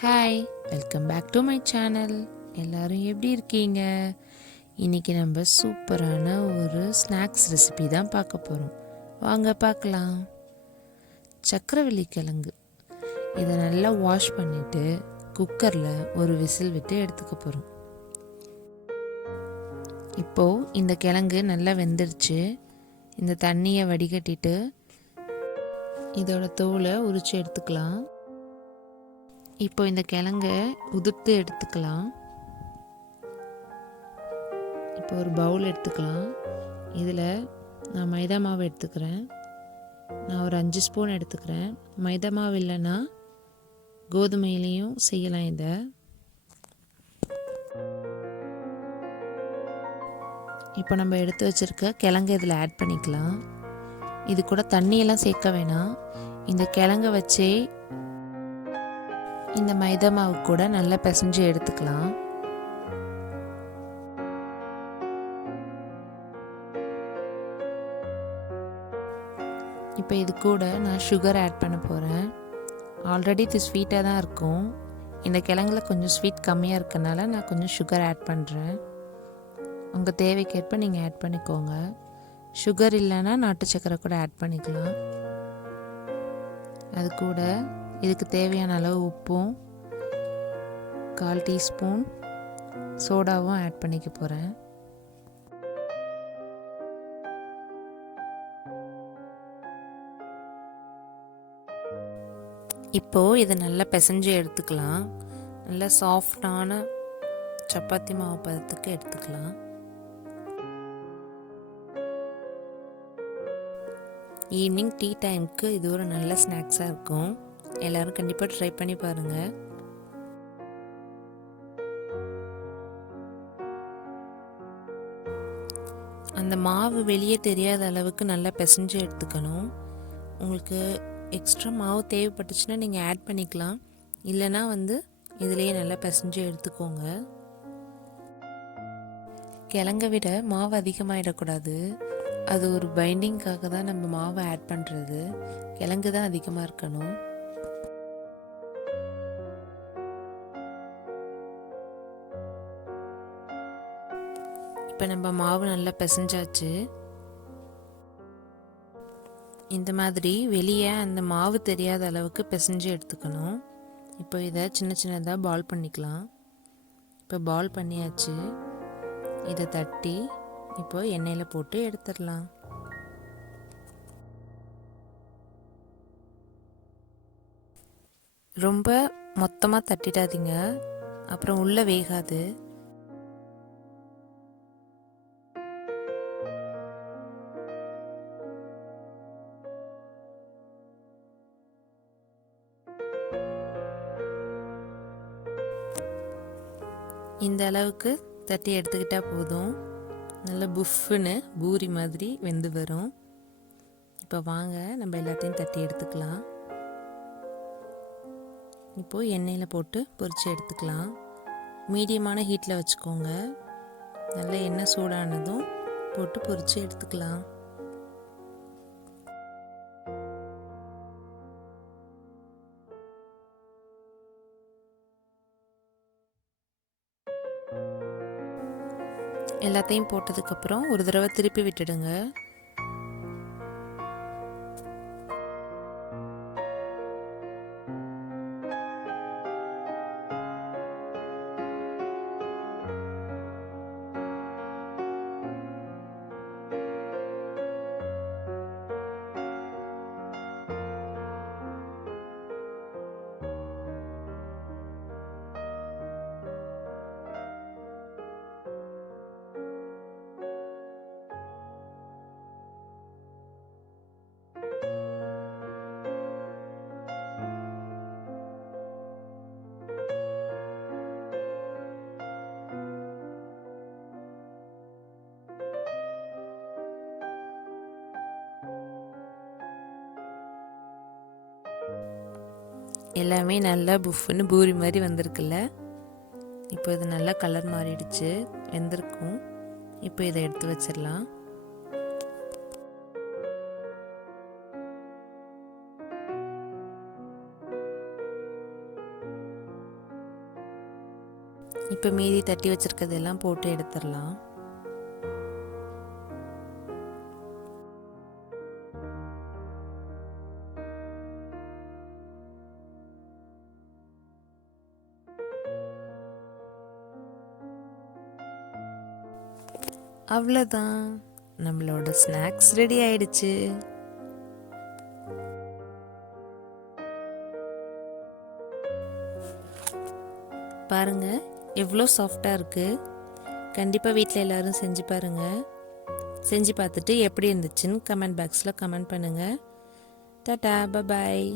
Hi, welcome back to my channel. எல்லோரும் எப்படி இருக்கீங்க? இன்றைக்கி நம்ம சூப்பரான ஒரு ஸ்நாக்ஸ் ரெசிபி தான் பார்க்க போகிறோம். வாங்க பார்க்கலாம். சக்கரவள்ளி கிழங்கு இதை நல்லா வாஷ் பண்ணிவிட்டு குக்கரில் ஒரு விசில் விட்டு எடுத்துக்க போகிறோம். இப்போது இந்த கிழங்கு நல்லா வெந்துருச்சு. இந்த தண்ணியை வடிகட்டிட்டு இதோட தோலை உரித்து எடுத்துக்கலாம். இப்போ இந்த கிழங்க உதிர்த்து எடுத்துக்கலாம். இப்போ ஒரு பவுல் எடுத்துக்கலாம். இதில் நான் மைதா மாவு எடுத்துக்கிறேன். நான் ஒரு 5 ஸ்பூன் எடுத்துக்கிறேன். மைதா மாவு இல்லைன்னா கோதுமையிலையும் செய்யலாம். இதை இப்போ நம்ம எடுத்து வச்சுருக்க கிழங்கு இதில் ஆட் பண்ணிக்கலாம். இது கூட தண்ணியெல்லாம் சேர்க்க வேணாம். இந்த கிழங்க வச்சே இந்த மைதா மாவு கூட நல்லா பிசைஞ்சு எடுத்துக்கலாம். இப்போ இது கூட நான் சுகர் ஆட் பண்ண போகிறேன். ஆல்ரெடி இது ஸ்வீட்டாக தான் இருக்கும். இந்த கிழங்குல கொஞ்சம் ஸ்வீட் கம்மியாக இருக்கனால நான் கொஞ்சம் சுகர் ஆட் பண்ணுறேன். உங்கள் தேவைக்கேற்ப நீங்கள் ஆட் பண்ணிக்கோங்க. சுகர் இல்லைன்னா நாட்டு சக்கரை கூட ஆட் பண்ணிக்கலாம். அது கூட இதுக்கு தேவையான அளவு உப்பும் 1/4 டீஸ்பூன் சோடாவும் ஆட் பண்ணிக்க போகிறேன். இப்போது இதை நல்லா பிசைஞ்சு எடுத்துக்கலாம். நல்லா சாஃப்டான சப்பாத்தி மாவு பதத்துக்கு எடுத்துக்கலாம். ஈவினிங் டீ டைமுக்கு இது ஒரு நல்ல ஸ்நாக்ஸாக இருக்கும். எல்லோரும் கண்டிப்பாக ட்ரை பண்ணி பாருங்கள். அந்த மாவு வெளியே தெரியாத அளவுக்கு நல்லா பிசைஞ்சு எடுத்துக்கணும். உங்களுக்கு எக்ஸ்ட்ரா மாவு தேவைப்பட்டுச்சுன்னா நீங்கள் ஆட் பண்ணிக்கலாம். இல்லைனா இதிலேயே நல்லா பிசைஞ்சு எடுத்துக்கோங்க. கிழங்க விட மாவு அதிகமாகிடக்கூடாது. அது ஒரு பைண்டிங்காக தான் நம்ம மாவை ஆட் பண்ணுறது. கிழங்கு தான் அதிகமாக இருக்கணும். இப்போ நம்ம மாவு நல்லா பிசைஞ்சாச்சு. இந்த மாதிரி வெளியே அந்த மாவு தெரியாத அளவுக்கு பிசைஞ்சு எடுத்துக்கணும். இப்போ இதை சின்ன சின்னதாக பால் பண்ணிக்கலாம். இப்போ பால் பண்ணியாச்சு. இதை தட்டி இப்போ எண்ணெயில் போட்டு எடுத்துடலாம். ரொம்ப மொத்தமாக தட்டிடாதீங்க, அப்புறம் உள்ளே வேகாது. இந்த அளவுக்கு தட்டி எடுத்துக்கிட்டால் போதும். நல்லா புஃப்னு பூரி மாதிரி வெந்து வரும். இப்போ வாங்க நம்ம எல்லாத்தையும் தட்டி எடுத்துக்கலாம். இப்போது எண்ணெயில் போட்டு பொரித்து எடுத்துக்கலாம். மீடியமான ஹீட்டில் வச்சுக்கோங்க. நல்லா எண்ணெய் சூடானதும் போட்டு பொரித்து எடுத்துக்கலாம். எல்லாத்தையும் போட்டதுக்கப்புறம் ஒரு தடவை திருப்பி விட்டுடுங்க. எல்லாமே நல்லா புஃப்னு பூரி மாதிரி வந்திருக்குல்ல. இப்போ இது நல்லா கலர் மாறிடுச்சு, வெந்திருக்கும். இப்போ இதை எடுத்து வச்சிடலாம். இப்போ மீதி தட்டி வச்சுருக்கிறதெல்லாம் போட்டு எடுத்துடலாம். அவ்வளோதான், நம்மளோட ஸ்நாக்ஸ் ரெடி ஆயிடுச்சு. பாருங்க எவ்வளோ சாஃப்டாக இருக்குது. கண்டிப்பாக வீட்டில் எல்லோரும் செஞ்சு பாருங்கள். செஞ்சு பார்த்துட்டு எப்படி இருந்துச்சுன்னு கமெண்ட் பாக்ஸில் கமெண்ட் பண்ணுங்கள். Tata, bye bye.